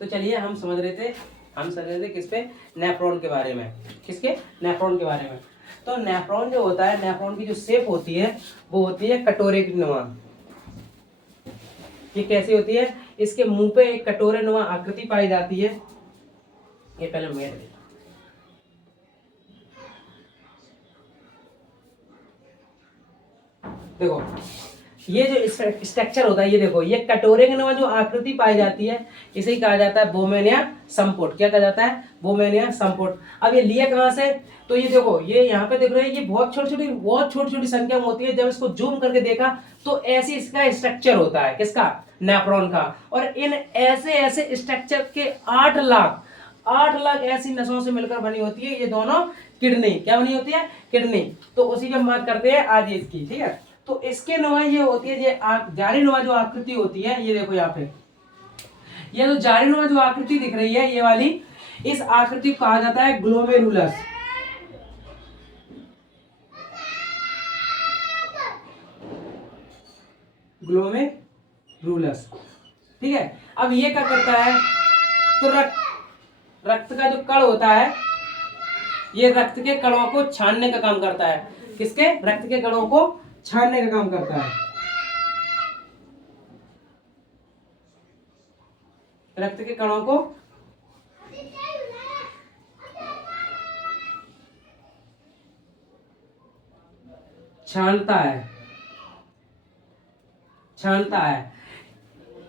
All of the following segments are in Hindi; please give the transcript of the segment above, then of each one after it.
तो चलिए हम समझ रहे थे किस पे, नेफ्रॉन के बारे में। किसके? नेफ्रॉन के बारे में। तो नेफ्रॉन जो होता है, नेफ्रॉन की जो शेप होती है वो होती है कटोरे की नुमा। ये कैसी होती है? इसके मुंह पे एक कटोरे नुमा आकृति पाई जाती है। ये पहले मेट देखो, ये जो स्ट्रक्चर होता है, ये देखो, ये कटोरे के नुमा जो आकृति पाई जाती है इसे ही कहा जाता है बोमेनिया संपुट। क्या कहा जाता है? बोमेनिया संपुट। अब ये लिए कहां से? तो ये देखो, ये यहाँ पे देख रहे हैं, ये बहुत छोटी छोटी संख्या में होती है। जब इसको जूम करके देखा तो ऐसी इसका स्ट्रक्चर होता है। किसका? नेफ्रॉन का। और इन ऐसे ऐसे स्ट्रक्चर के 8 लाख ऐसी नसों से मिलकर बनी होती है ये दोनों किडनी। क्या बनी होती है? किडनी। तो उसी की हम बात करते हैं आज इसकी। ठीक है, तो इसके नुमा ये होती है, ये जारी नुमा जो आकृति होती है, ये देखो यहाँ पे, ये जो जारी नुमा जो आकृति दिख रही है ये वाली, इस आकृति को कहा जाता है ग्लोमेरुलस। ग्लोमेरुलस। ठीक है, अब ये क्या करता है? तो रक्त का जो कण होता है, ये रक्त के कणों को छानने का काम करता है। किसके? रक्त के कणों को छानने का काम करता है। रक्त के कणों को छानता है।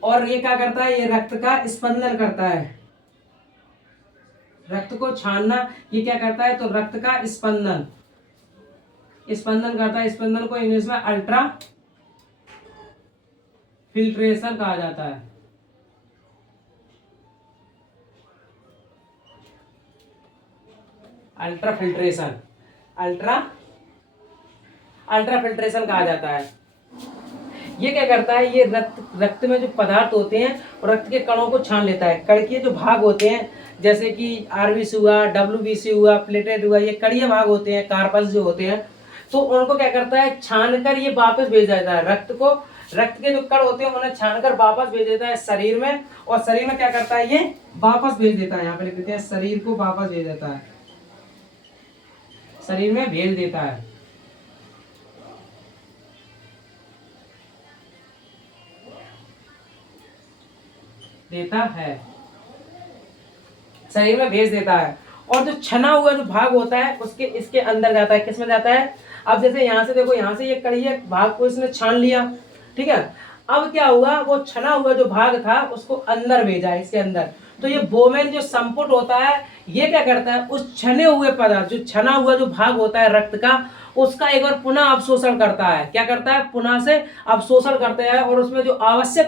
और ये क्या करता है? ये रक्त का स्पंदन करता है। रक्त को छानना ये क्या करता है? तो रक्त का स्पंदन करता है। स्पंदन को इंग्लिश में अल्ट्रा फिल्ट्रेशन कहा जाता है। अल्ट्रा फिल्ट्रेशन कहा जाता है। ये क्या करता है? ये रक्त में जो पदार्थ होते हैं रक्त के कणों को छान लेता है। कण के जो भाग होते हैं, जैसे कि आरबीसी हुआ, डब्ल्यूबीसी हुआ, प्लेटेट हुआ, ये कड़िया भाग होते हैं, कार्पस जो होते हैं, तो उनको क्या करता है? छानकर ये वापस भेज देता है। रक्त के जो कण होते हैं उन्हें छानकर वापस भेज देता है शरीर में। और शरीर में क्या करता है? ये वापस भेज देता है। यहाँ पे लिख देते हैं, शरीर को वापस भेज देता है। शरीर में भेज देता है। शरीर में भेज देता है। और जो छना हुआ जो भाग होता है उसके इसके अंदर जाता है। किसमें जाता है? अब जैसे यहाँ से देखो, यहाँ से ये कड़िया भाग को इसने छान लिया। ठीक है, अब क्या हुआ? वो छना हुआ जो भाग था उसको अंदर भेजा, इसके अंदर। तो ये बोमेन जो संपुट होता है ये क्या करता है? उस छने हुए पदार्थ, जो छना हुआ जो भाग होता है रक्त का, उसका एक बार पुनः अवशोषण करता है। क्या करता है? पुनः से अवशोषण करता है। और उसमें जो आवश्यक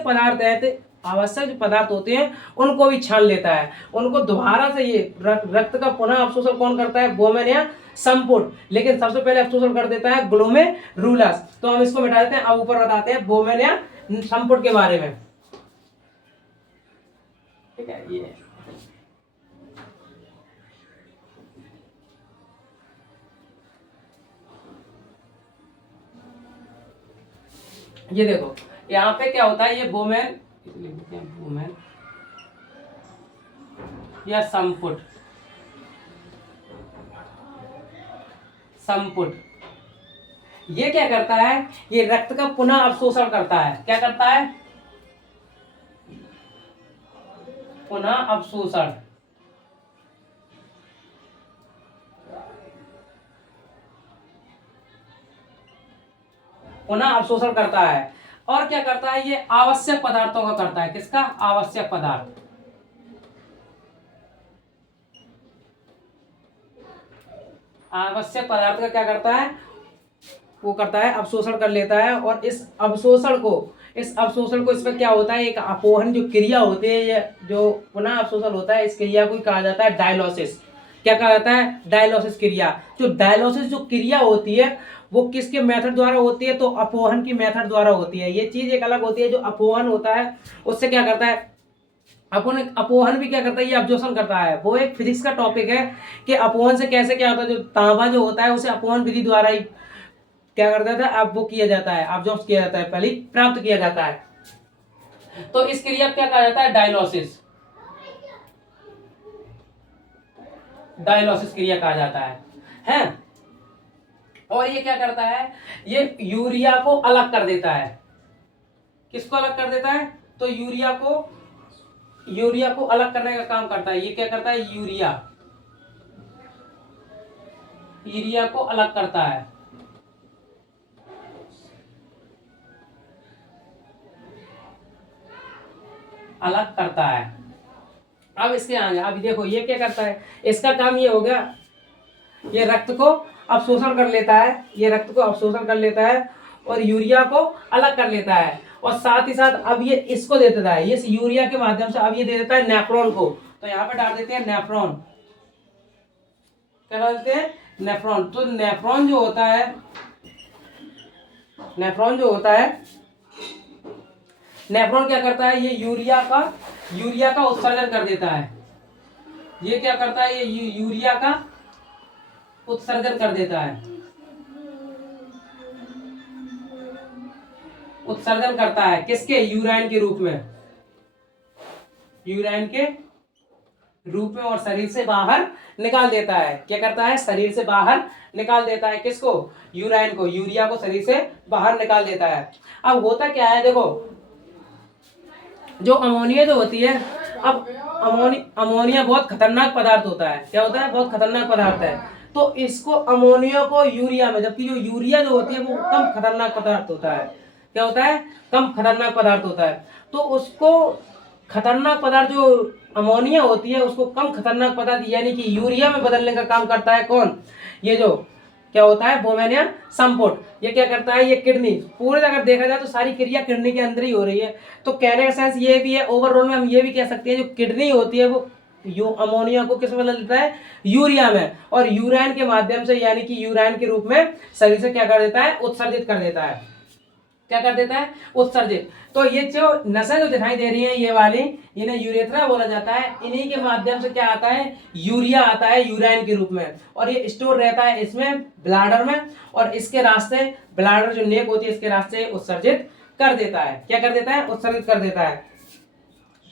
जो पदार्थ होते हैं उनको भी छान लेता है। उनको दोबारा से ये रक्त का पुनः अवशोषण कौन करता है? बोमेन या संपुट। लेकिन सबसे पहले अवशोषण कर देता है ग्लोमेरुलस। तो हम इसको मिटा देते हैं। अब ऊपर बताते हैं बोमेन या संपुट के बारे में। ठीक है, ये देखो, यहाँ पे क्या होता है? ये बोमेन या संपुट ये क्या करता है? ये रक्त का पुनः अवशोषण करता है। क्या करता है? पुनः अवशोषण। पुनः अवशोषण करता है। और क्या करता है? ये आवश्यक पदार्थों का करता है। किसका? आवश्यक पदार्थ। आवश्यक पदार्थ का क्या करता है? वो करता है, अवशोषण कर लेता है। और इस अवशोषण को इसमें क्या होता है? एक अपोहन जो क्रिया होती है, ये जो पुनः अवशोषण होता है, इस क्रिया को कहा जाता है डायलिसिस। क्या कहा जाता है? डायलिसिस क्रिया। जो डायलिसिस जो क्रिया होती है वो किसके मेथड द्वारा होती है? तो अपोहन की मेथड द्वारा होती है। ये चीज एक अलग होती है। जो अपोहन होता है उससे क्या करता है? अपोहन भी क्या करता है? ये अब्जॉर्प्शन करता है। वो एक फिजिक्स का टॉपिक है कि अपोहन से कैसे क्या होता है। जो तांबा जो होता है उसे अपोहन विधि द्वारा ही क्या करता था? अब वो किया जाता है, अब्जॉर्ब किया जाता है, पहले प्राप्त किया जाता है। तो इस क्रिया क्या कहा जाता है? डायलिसिस। डायलिसिस क्रिया कहा जाता है। और ये क्या करता है, ये यूरिया को अलग कर देता है। किसको अलग कर देता है, तो यूरिया को अलग करने का काम करता है। ये क्या करता है, यूरिया को अलग करता है। अलग करता है। अब इसके आगे अभी देखो ये क्या करता है, इसका काम ये हो गया, ये रक्त को अवशोषण कर लेता है, ये रक्त को अवशोषण कर लेता है और यूरिया को अलग कर लेता है। और साथ ही साथ अब ये इसको दे देता है, इस यूरिया के माध्यम से अब ये दे देता है नेफ्रॉन को। तो यहाँ पे डाल देते हैं नेफ्रॉन। क्या डाल देते हैं, नेफ्रॉन। तो नेफ्रॉन जो होता है, नेफ्रॉन क्या करता है, ये यूरिया का उत्सर्जन कर देता है। ये क्या करता है, ये यूरिया का उत्सर्जन कर देता है, उत्सर्जन करता है किसके, यूराइन के रूप में, और शरीर से बाहर निकाल देता है। क्या करता है, शरीर से बाहर निकाल देता है किसको, यूराइन को, यूरिया को शरीर से बाहर निकाल देता है। अब होता क्या है, देखो जो अमोनिया जो होती है, अब अमोनिया बहुत खतरनाक पदार्थ होता है। क्या होता है, बहुत खतरनाक पदार्थ है। तो इसको अमोनिया को यूरिया में, जबकि जो यूरिया जो होती है वो कम खतरनाक पदार्थ होता है। क्या होता है, कम खतरनाक पदार्थ होता है। तो उसको खतरनाक पदार्थ जो अमोनिया होती है उसको कम खतरनाक पदार्थ यानी कि यूरिया में बदलने का काम करता है कौन, ये जो क्या होता है, बोवेनिया संपुट। ये क्या करता है, ये किडनी, पूरे अगर देखा जाए तो सारी क्रिया किडनी के अंदर ही हो रही है। तो कहने का सेंस ये भी है, ओवरऑल में हम ये भी कह सकते हैं जो किडनी होती है वो अमोनिया को किस में बदल देता है, यूरिया में, और यूराइन के माध्यम से यानी कि यूराइन के रूप में शरीर से क्या कर देता है, उत्सर्जित कर देता है। क्या कर देता है, उत्सर्जित। तो ये जो नसें जो दिखाई दे रही हैं ये वाली, इन्हें यूरेथ्रा बोला जाता है। इन्हीं के माध्यम से क्या आता है, यूरिया आता है यूराइन के रूप में, और ये स्टोर रहता है इसमें ब्लैडर में, और इसके रास्ते ब्लैडर जो नेक होती है इसके रास्ते उत्सर्जित कर देता है। क्या कर देता है, उत्सर्जित कर देता है।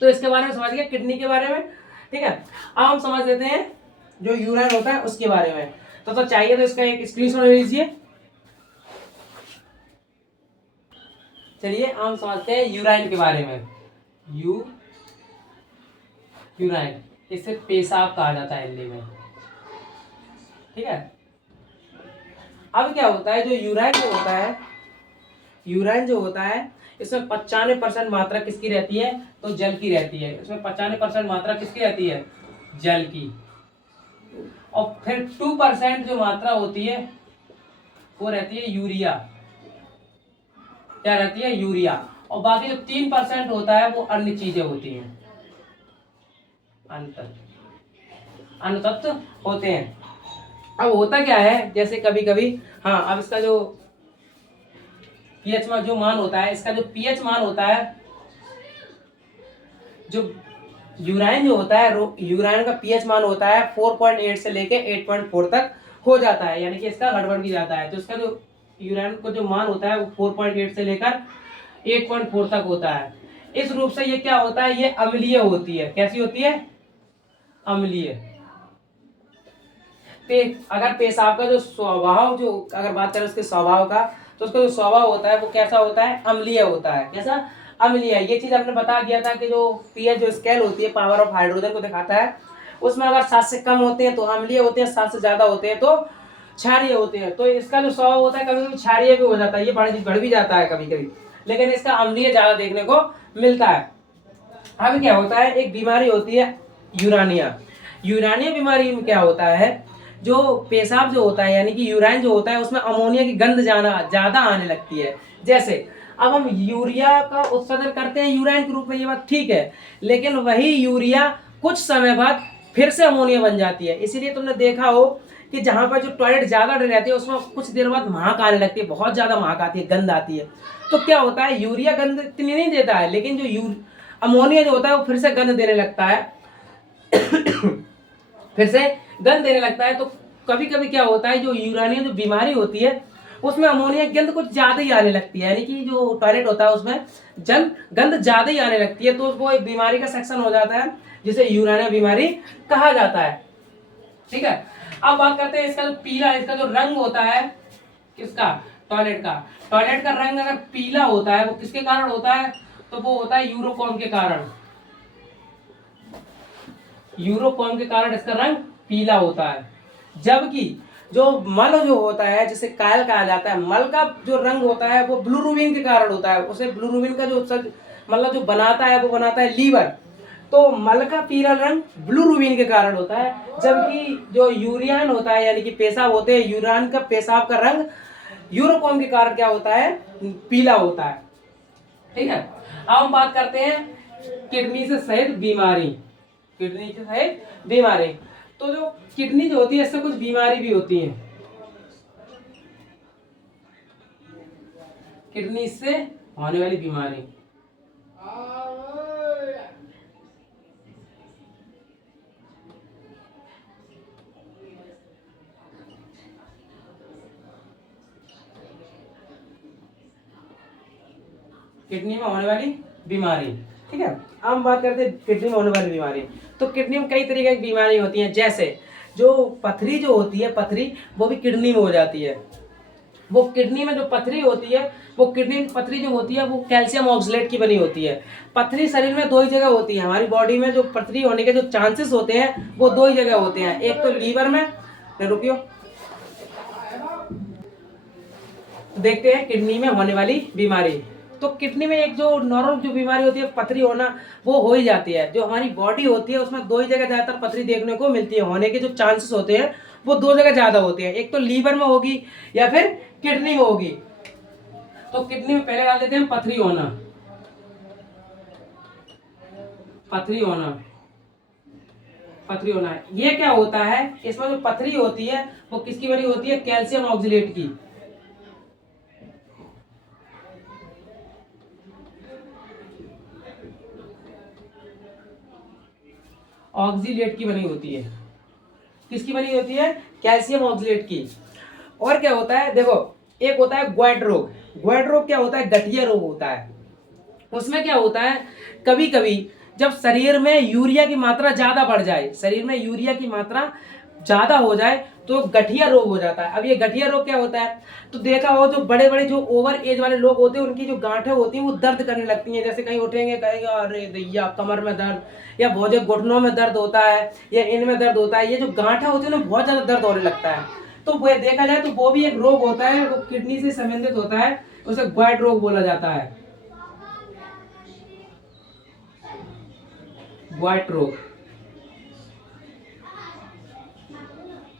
तो इसके बारे में समझ गए, किडनी के बारे में। ठीक है, अब हम समझ लेते हैं जो यूराइन होता है उसके बारे में। तो चाहिए तो इसका एक स्क्रीनशॉट ले लीजिए। चलिए हम समझते हैं यूराइन के बारे में। यूराइन, इसे पेशाब कहा जाता है हिंदी में। ठीक है, अब क्या होता है, जो यूराइन जो होता है इसमें 95% मात्रा किसकी रहती है, तो जल की रहती है। इसमें 95% मात्रा किसकी रहती है, जल की। और फिर 2% जो मात्रा होती है वो रहती है यूरिया। क्या रहती है, यूरिया। और बाकी जो 3% होता है वो अन्य चीजें होती हैं, अन्य तत्व होते हैं। अब होता क्या है, जैसे कभी कभी, हाँ अब इसका जो पीएच जो मान होता है, इसका जो पीएच मान होता है, जो यूराइन जो होता है, यूराइन का पीएच मान होता है 4.8 से लेके 8.4 तक हो जाता है, यानी कि इसका गड़बड़ भी जाता है। तो इसका जो यूराइन का जो मान होता है वो 4.8 से लेकर 8.4 तक होता है। इस रूप से ये क्या होता है, ये अम्लीय होती है। कैसी होती है, अम्लीय। अगर पेशाब का जो स्वभाव, जो अगर बात करें उसके स्वभाव का, तो उसका जो स्वभाव होता है वो कैसा होता है, अम्लीय होता है। कैसा, अम्लीय। ये चीज हमने बता दिया था कि जो पीएच जो स्केल होती है पावर ऑफ हाइड्रोजन को दिखाता है, उसमें अगर 7 से कम होते हैं तो अम्लीय होते हैं, 7 से ज्यादा होते हैं तो क्षारीय होते हैं। तो इसका जो स्वभाव होता है कभी कभी क्षारीय भी हो जाता है, ये बढ़ भी जाता है कभी कभी, लेकिन इसका अम्लीय ज्यादा देखने को मिलता है। अब क्या होता है, एक बीमारी होती है यूरानिया बीमारी में क्या होता है, जो पेशाब जो होता है यानी कि यूराइन जो होता है उसमें अमोनिया की गंध ज्यादा आने लगती है। जैसे अब हम यूरिया का उत्सर्जन करते हैं यूराइन के रूप में, ये बात ठीक है, लेकिन वही यूरिया कुछ समय बाद फिर से अमोनिया बन जाती है। इसीलिए तुमने देखा हो कि जहाँ पर जो टॉयलेट ज्यादा रहती है उसमें कुछ देर बाद महक आने लगती है, बहुत ज्यादा महक आती है, गंध आती है। तो क्या होता है, यूरिया गंध इतनी नहीं देता है, लेकिन जो अमोनिया जो होता है वो फिर से गंध देने लगता है तो कभी कभी क्या होता है, जो यूरानिया जो बीमारी होती है उसमें अमोनिया की गंध कुछ ज्यादा ही आने लगती है, यानी कि जो टॉयलेट होता है उसमें गंध ज्यादा ही आने लगती है, तो उसको एक बीमारी का सेक्शन हो जाता है जिसे यूरानिया बीमारी कहा जाता है। ठीक है। अब बात करते हैं इसका जो पीला, इसका जो रंग होता है किसका, टॉयलेट का। टॉयलेट का रंग अगर पीला होता है वो किसके कारण होता है, तो वो होता है यूरोकॉम के कारण। यूरोकॉम के कारण इसका रंग पीला होता है। जबकि जो मल जो होता है जिसे कायल कहा जाता है, मल का जो रंग होता है वो ब्लूरुबिन के कारण होता है। उसे ब्लूरुबिन का जो मतलब जो बनाता है वो बनाता है लीवर। तो मल का पीला रंग ब्लूरुबिन के कारण होता है। जबकि जो यूरियन होता है यानी कि पेशाब होते हैं, यूरियन का पेशाब का रंग यूरोकॉम के कारण क्या होता है, पीला होता है। ठीक है। अब हम बात करते हैं किडनी से सहित बीमारी। किडनी से सहित बीमारी, तो जो किडनी जो होती है इससे कुछ बीमारी भी होती है। किडनी से होने वाली बीमारी, किडनी में होने वाली बीमारी। ठीक है। अब हम बात करते हैं किडनी में होने वाली बीमारी। तो किडनी में कई तरीके की बीमारी होती हैं, जैसे जो पथरी जो होती है, पथरी वो भी किडनी में हो जाती है। वो किडनी में जो पथरी होती है, वो किडनी पथरी जो होती है वो कैल्शियम ऑक्सलेट की बनी होती है। पथरी शरीर में दो ही जगह होती है, हमारी बॉडी में जो पथरी होने के जो चांसेस होते हैं वो दो ही जगह होते हैं, एक तो लीवर में, रुकियो देखते हैं किडनी में होने वाली बीमारी। तो किडनी में एक जो नॉर्मल जो बीमारी होती है पथरी होना, वो हो ही जाती है। जो हमारी बॉडी होती है उसमें दो ही जगह ज्यादातर पथरी देखने को मिलती है, होने के जो चांसेस होते हैं वो दो जगह ज्यादा होते हैं, एक तो लीवर में होगी या फिर किडनी में होगी। तो किडनी में पहले डाल देते हैं पथरी होना। पथरी होना, पथरी होना ये क्या होता है, इसमें जो पथरी होती है वो किसकी बनी होती है, कैल्शियम ऑक्सलेट की। ऑक्सीलेट की बनी होती है। किसकी बनी होती है, कैल्शियम ऑक्सलेट की। और क्या होता है, देखो एक होता है ग्वाइट रोग। ग्वाइट रोग क्या होता है, गठिया रोग होता है। उसमें क्या होता है, कभी कभी जब शरीर में यूरिया की मात्रा ज्यादा बढ़ जाए, शरीर में यूरिया की मात्रा ज्यादा हो जाए तो गठिया रोग हो जाता है। अब ये गठिया रोग क्या होता है, तो देखा हो जो बड़े बड़े जो ओवर एज वाले लोग होते हैं उनकी जो गांठें होती हैं वो दर्द करने लगती हैं। जैसे कहीं उठेंगे कहेंगे अरे दैया कमर में दर्द, या बहुत जो घुटनों में दर्द होता है, या इनमें दर्द होता है। ये जो गांठें होती है ना बहुत ज्यादा दर्द होने लगता है। तो वो देखा जाए तो वो भी एक रोग होता है, वो किडनी से संबंधित होता है, उसे ग्वाइट रोग बोला जाता है। ग्वाइट रोग,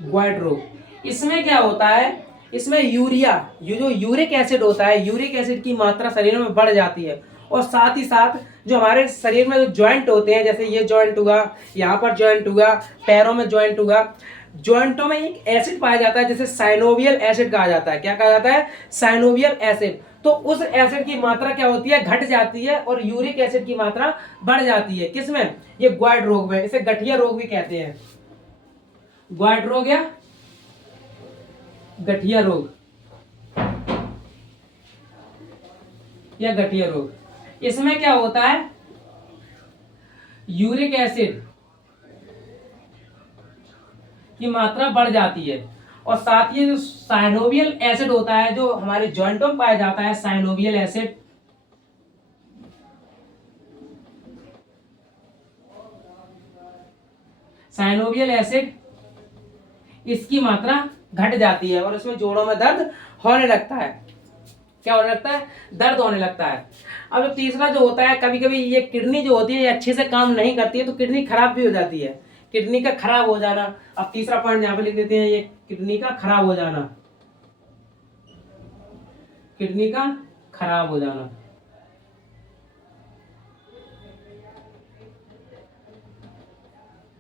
ग्वाइट रोग। इसमें क्या होता है, इसमें यूरिया, ये जो यूरिक एसिड होता है, यूरिक एसिड की मात्रा शरीर में बढ़ जाती है। और साथ ही साथ जो हमारे शरीर में जो जॉइंट होते हैं, जैसे ये जॉइंट हुआ, यहाँ पर जॉइंट हुआ, पैरों में जॉइंट हुआ, जॉइंटों में एक एसिड पाया जाता है जिसे साइनोवियल एसिड कहा जाता है। क्या कहा जाता है, साइनोवियल एसिड। तो उस एसिड की मात्रा क्या होती है, घट जाती है और यूरिक एसिड की मात्रा बढ़ जाती है। किसमें, ये ग्वाइट रोग में। इसे गठिया रोग भी कहते हैं, ग्वाइट रोग या गठिया रोग, या गठिया रोग। इसमें क्या होता है, यूरिक एसिड की मात्रा बढ़ जाती है। और साथ ही जो साइनोवियल एसिड होता है जो हमारे जॉइंटों में पाया जाता है, साइनोवियल एसिड, साइनोवियल एसिड इसकी मात्रा घट जाती है और इसमें जोड़ों में दर्द होने लगता है। क्या होने लगता है, दर्द होने लगता है। अब जो तीसरा जो होता है, कभी कभी ये किडनी जो होती है ये अच्छे से काम नहीं करती है तो किडनी खराब भी हो जाती है। किडनी का खराब हो जाना, अब तीसरा पॉइंट यहाँ पे लिख देते हैं, ये किडनी का खराब हो जाना, किडनी का खराब हो जाना।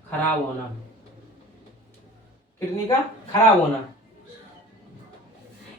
खराब होना, किडनी का खराब होना।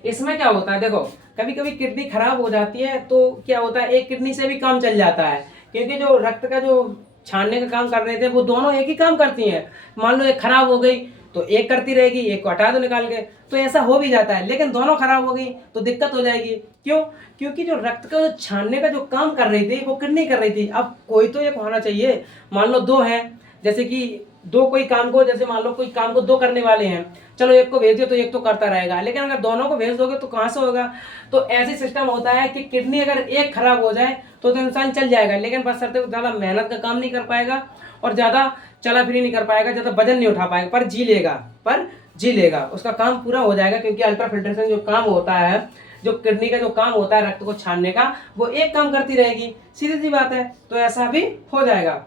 इसमें क्या होता है, देखो कभी कभी किडनी खराब हो जाती है तो क्या होता है, एक किडनी से भी काम चल जाता है, क्योंकि जो रक्त का जो छानने का काम कर रहे थे वो दोनों एक ही काम करती हैं। मान लो एक खराब हो गई तो एक करती रहेगी, एक को हटा दो निकाल के, तो ऐसा हो भी जाता है। लेकिन दोनों खराब हो गई तो दिक्कत हो जाएगी। क्यों, क्योंकि जो रक्त का जो छानने का जो काम कर रही थी वो किडनी कर रही थी। अब कोई तो एक होना चाहिए, मान लो दो है, जैसे कि दो कोई काम को, जैसे मान लो कोई काम को दो करने वाले हैं, चलो एक को भेज दिया तो एक तो करता रहेगा, लेकिन अगर दोनों को भेज दोगे तो कहाँ से होगा। तो ऐसे सिस्टम होता है कि किडनी अगर एक खराब हो जाए तो इंसान चल जाएगा, लेकिन बशर्ते ज़्यादा मेहनत का काम नहीं कर पाएगा और ज़्यादा चला फिरी नहीं कर पाएगा, ज़्यादा वजन नहीं उठा पाएगा, पर जी लेगा, उसका काम पूरा हो जाएगा। क्योंकि अल्ट्रा फिल्ट्रेशन जो काम होता है, जो किडनी का जो काम होता है रक्त को छानने का, वो एक काम करती रहेगी, सीधी सी बात है। तो ऐसा भी हो जाएगा।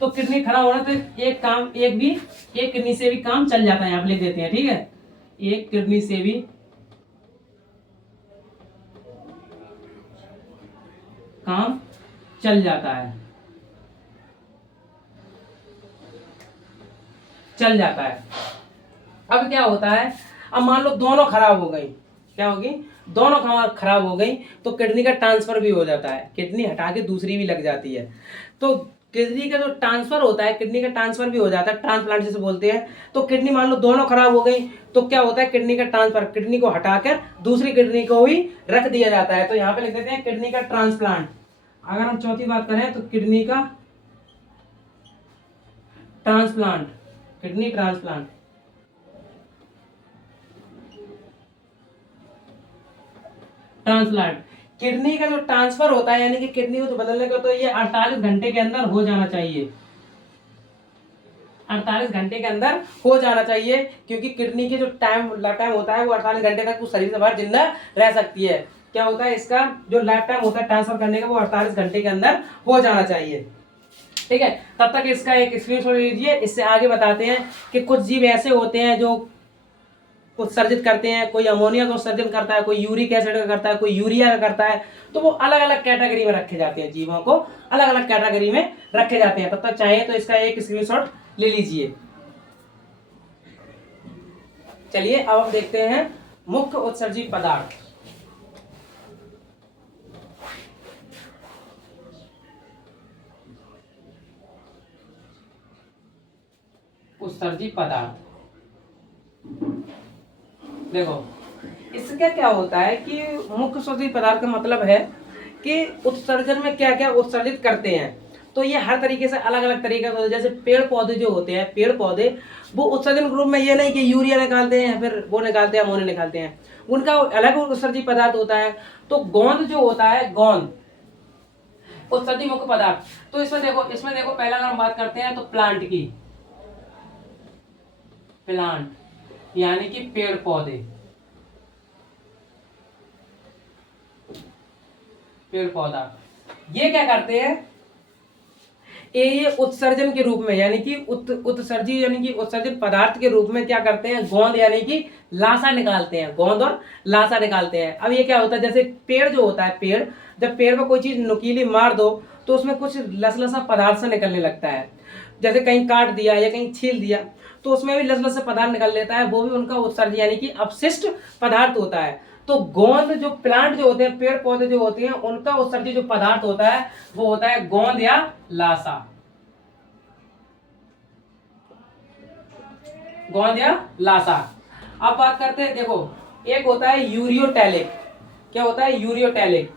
तो किडनी खराब होना तो एक किडनी से भी काम चल जाता है, यहाँ पे लिख देते हैं, ठीक है। एक किडनी से भी काम चल जाता है, अब क्या होता है, अब मान लो दोनों खराब हो गई, क्या होगी, दोनों खराब हो गई तो किडनी का ट्रांसफर भी हो जाता है, किडनी हटा के दूसरी भी लग जाती है। तो किडनी का जो ट्रांसफर होता है, किडनी का ट्रांसफर भी हो जाता है, ट्रांसप्लांट जिसे बोलते हैं। तो किडनी मान लो दोनों खराब हो गई तो क्या होता है, किडनी का ट्रांसफर, किडनी को हटाकर दूसरी किडनी को भी रख दिया जाता है। तो यहाँ पे लिख देते हैं किडनी का ट्रांसप्लांट। अगर हम चौथी बात करें तो किडनी का ट्रांसप्लांट, किडनी ट्रांसप्लांट। किडनी का जो ट्रांसफर होता है, यानी कि किडनी को बदलने का, तो ये 48 घंटे के अंदर हो जाना चाहिए, 48 घंटे के अंदर हो जाना चाहिए। क्योंकि किडनी की जो टाइम होता है वो 48 घंटे तक वो शरीर से बाहर जिंदा रह सकती है। क्या होता है, इसका जो लाइफ टाइम होता है ट्रांसफर करने का, वो 48 घंटे के अंदर हो जाना चाहिए, ठीक है। तब तक इसका एक स्क्रीनशॉट लीजिए। इससे आगे बताते हैं कि कुछ जीव ऐसे होते हैं जो उत्सर्जित करते हैं, कोई अमोनिया का उत्सर्जन करता है, कोई यूरिक एसिड का करता है, कोई यूरिया का करता है। तो वो अलग अलग कैटेगरी में रखे जाते हैं, जीवों को अलग अलग कैटेगरी में रखे जाते हैं। तब तक चाहे तो इसका एक स्क्रीनशॉट ले लीजिए। चलिए अब हम देखते हैं मुख्य उत्सर्जी पदार्थ। उत्सर्जी पदार्थ, देखो इसका क्या होता है कि मुख्य उत्सर्जी पदार्थ का मतलब है कि उत्सर्जन में क्या क्या उत्सर्जित करते हैं। तो ये हर तरीके से अलग अलग तरीके का, जैसे पेड़ पौधे जो होते हैं, पेड़ पौधे वो उत्सर्जन ग्रुप में, ये नहीं कि यूरिया निकालते हैं फिर वो निकालते हैं, अमोनिया निकालते हैं, उनका अलग उत्सर्जी पदार्थ होता है। तो गोंद जो होता है, गोंद उत्सर्जी मुख्य पदार्थ। तो इसमें देखो पहला अगर हम बात करते हैं तो प्लांट की, प्लांट यानी कि पेड़ पौधे, पेड़ पौधा, ये क्या करते हैं, ये उत्सर्जन के रूप में, यानी कि उत्सर्जी यानी कि उत्सर्जित पदार्थ के रूप में क्या करते हैं, गोंद यानी कि लाशा निकालते हैं, गोंद और लाशा निकालते हैं। अब ये क्या होता है, जैसे पेड़ जो होता है, पेड़ जब पेड़ पर कोई चीज नुकीली मार दो तो उसमें कुछ लसलसा पदार्थ से निकलने लगता है। जैसे कहीं काट दिया या कहीं छील दिया तो उसमें भी लसलसा पदार्थ निकल लेता है, वो भी उनका उत्सर्जी यानी कि अपशिष्ट पदार्थ होता है। तो गोंद जो प्लांट जो होते हैं, पेड़ पौधे जो होते हैं, उनका उत्सर्जी जो पदार्थ होता है वो होता है गोंद या लाशा, गोंद या लाशा। अब बात करते हैं, देखो एक होता है यूरियोटैलिक। क्या होता है, यूरियोटैलिक,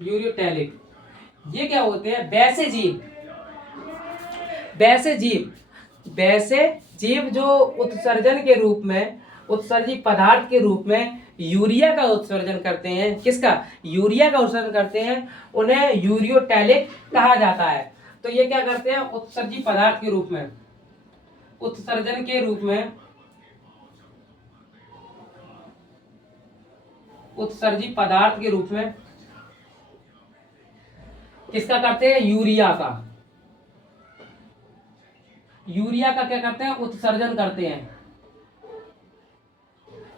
यूरियोटैलिक, ये क्या होते हैं, वैसे जीव जो उत्सर्जन के रूप में, उत्सर्जी पदार्थ के रूप में यूरिया का उत्सर्जन करते हैं, किसका, यूरिया का उत्सर्जन करते हैं, उन्हें यूरियोटैलिक कहा जाता है। तो ये क्या करते हैं, उत्सर्जी पदार्थ के रूप में, उत्सर्जन के रूप में, उत्सर्जी पदार्थ के रूप में किसका करते हैं, यूरिया का क्या करते हैं, उत्सर्जन करते हैं,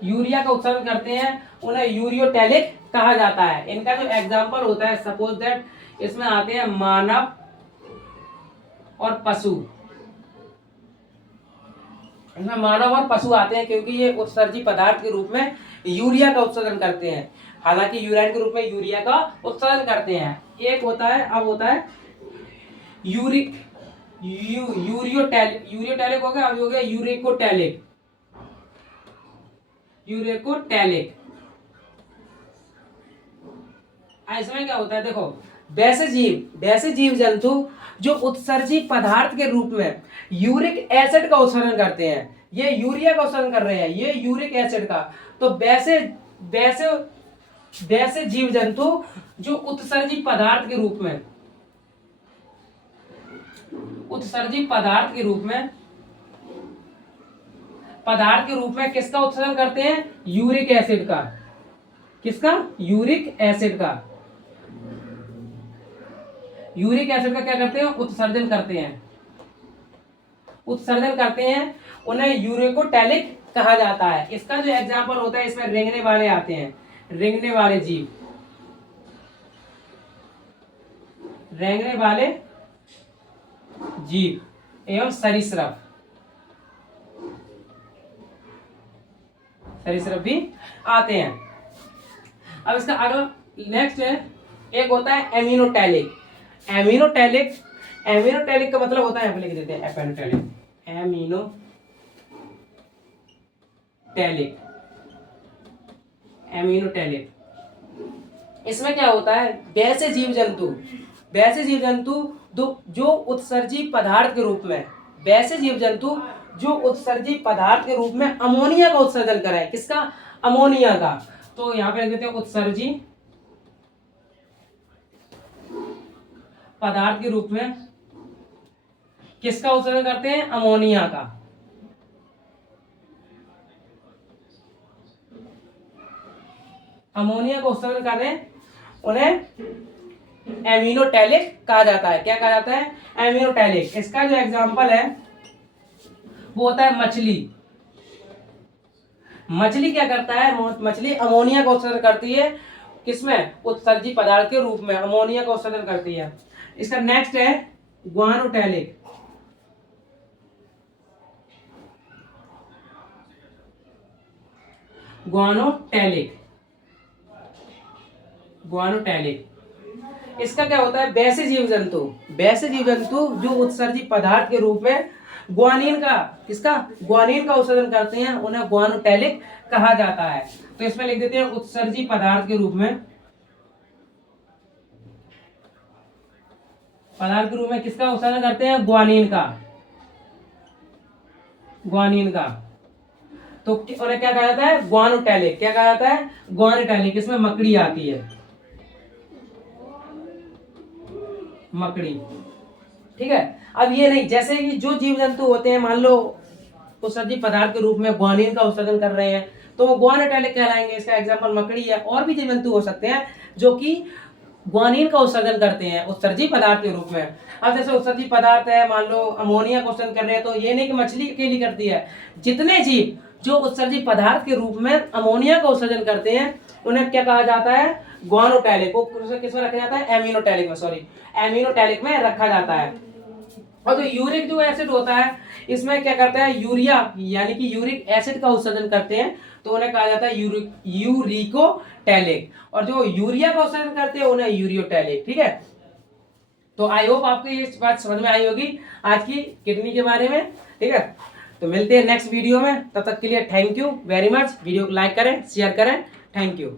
यूरिया का उत्सर्जन करते हैं, उन्हें यूरियोटैलिक कहा जाता है। इनका जो एग्जांपल होता है, सपोज दैट इसमें आते हैं मानव और पशु, इसमें मानव और पशु आते हैं क्योंकि ये उत्सर्जी पदार्थ के रूप में यूरिया का उत्सर्जन करते हैं, हालांकि यूराइन के रूप में यूरिया का उत्सर्जन करते हैं। एक होता है, अब होता है यूरियोटैलिक हो गया, अभी हो गया यूरेकोटैलिक। इसमें क्या होता है देखो, वैसे जीव जंतु जो उत्सर्जी पदार्थ के रूप में यूरिक एसिड का उत्सर्जन करते हैं, ये यूरिया का उत्सर्जन कर रहे हैं, ये यूरिक एसिड का, तो वैसे वैसे वैसे जीव जंतु जो उत्सर्जी पदार्थ के रूप में, उत्सर्जी पदार्थ के रूप में किसका उत्सर्जन करते हैं, यूरिक एसिड का। किसका, यूरिक एसिड का। यूरिक एसिड का क्या करते हैं, उत्सर्जन करते हैं, उन्हें यूरिकोटैलिक कहा जाता है। इसका जो एग्जाम्पल होता है, इसमें रेंगने वाले आते हैं, रेंगने वाले जीव, रेंगने वाले जीव एवं सरीसृप भी आते हैं। अब इसका अगला नेक्स्ट है, एक होता है एमिनोटैलिक। एमिनोटैलिक का मतलब होता है, यहाँ पे लिख देते हैं एपेनोटैलिक, एमिनोटैलिक। इसमें क्या होता है, वैसे जीव जंतु जो उत्सर्जी पदार्थ के रूप में, वैसे जीव जंतु जो उत्सर्जी पदार्थ के रूप में अमोनिया का उत्सर्जन कराए। किसका, अमोनिया का। तो यहाँ पे लिख देते हैं उत्सर्जी पदार्थ के रूप में किसका उत्सर्जन करते हैं, अमोनिया का। अमोनिया का उत्सर्जन कर रहे हैं, उन्हें एमिनोटैलिक कहा जाता है। क्या कहा जाता है, एमिनोटैलिक। इसका जो एग्जांपल है वो होता है मछली। मछली क्या करता है, मछली अमोनिया का उत्सर्जन करती है, किसमें, उत्सर्जी पदार्थ के रूप में अमोनिया का उत्सर्जन करती है। इसका नेक्स्ट है ग्वानोटैलिक। ग्वानोटैलिक इसका क्या होता है, वैसे जीव जंतु जो उत्सर्जी पदार्थ के रूप में ग्वानिन का उत्सर्जन करते हैं, उन्हें ग्वानोटैलिक कहा जाता है। तो इसमें लिख देते हैं उत्सर्जी पदार्थ के रूप में किसका उत्सर्जन करते हैं, ग्वानिन का। तो उन्हें क्या कहा जाता है, ग्वानोटैलिक। क्या कहा जाता है, ग्वानोटैलिक। इसमें मकड़ी आती है, मकड़ी। ठीक है। अब ये नहीं, जैसे कि जो जीव जंतु होते हैं, मान लो उत्सर्जी पदार्थ के रूप में ग्वानिन का उत्सर्जन कर रहे हैं, तो वो ग्वानोटैलिक कहलाएंगे। इसका एग्जांपल मकड़ी है। और भी जीव जंतु हो सकते हैं जो कि ग्वानिन का उत्सर्जन करते हैं उत्सर्जी पदार्थ के रूप में। अब जैसे उत्सर्जी पदार्थ है, मान लो अमोनिया का उत्सर्जन कर रहे हैं, तो ये नहीं कि मछली अकेली करती है। जितने जीव जो उत्सर्जी पदार्थ के रूप में अमोनिया का उत्सर्जन करते हैं, उन्हें क्या कहा जाता है, ग्वानोटैलिक। को किसमें रखा जाता है, एमिनोटैलिक में रखा जाता है। और जो यूरिक जो एसिड होता है, इसमें क्या करता है, यूरिया यानी कि यूरिक एसिड का उत्सर्जन करते हैं, तो उन्हें कहा जाता है यूरिकोटैलिक। और जो यूरिया का उत्सर्जन करते हैं, उन्हें यूरियोटैलिक। ठीक है। तो आई होप आपको ये बात समझ में आई होगी आज की किडनी के बारे में। ठीक है। तो मिलते हैं नेक्स्ट वीडियो में, तब तक के लिए thank you very much. Video को लाइक करें, शेयर करें। Thank you.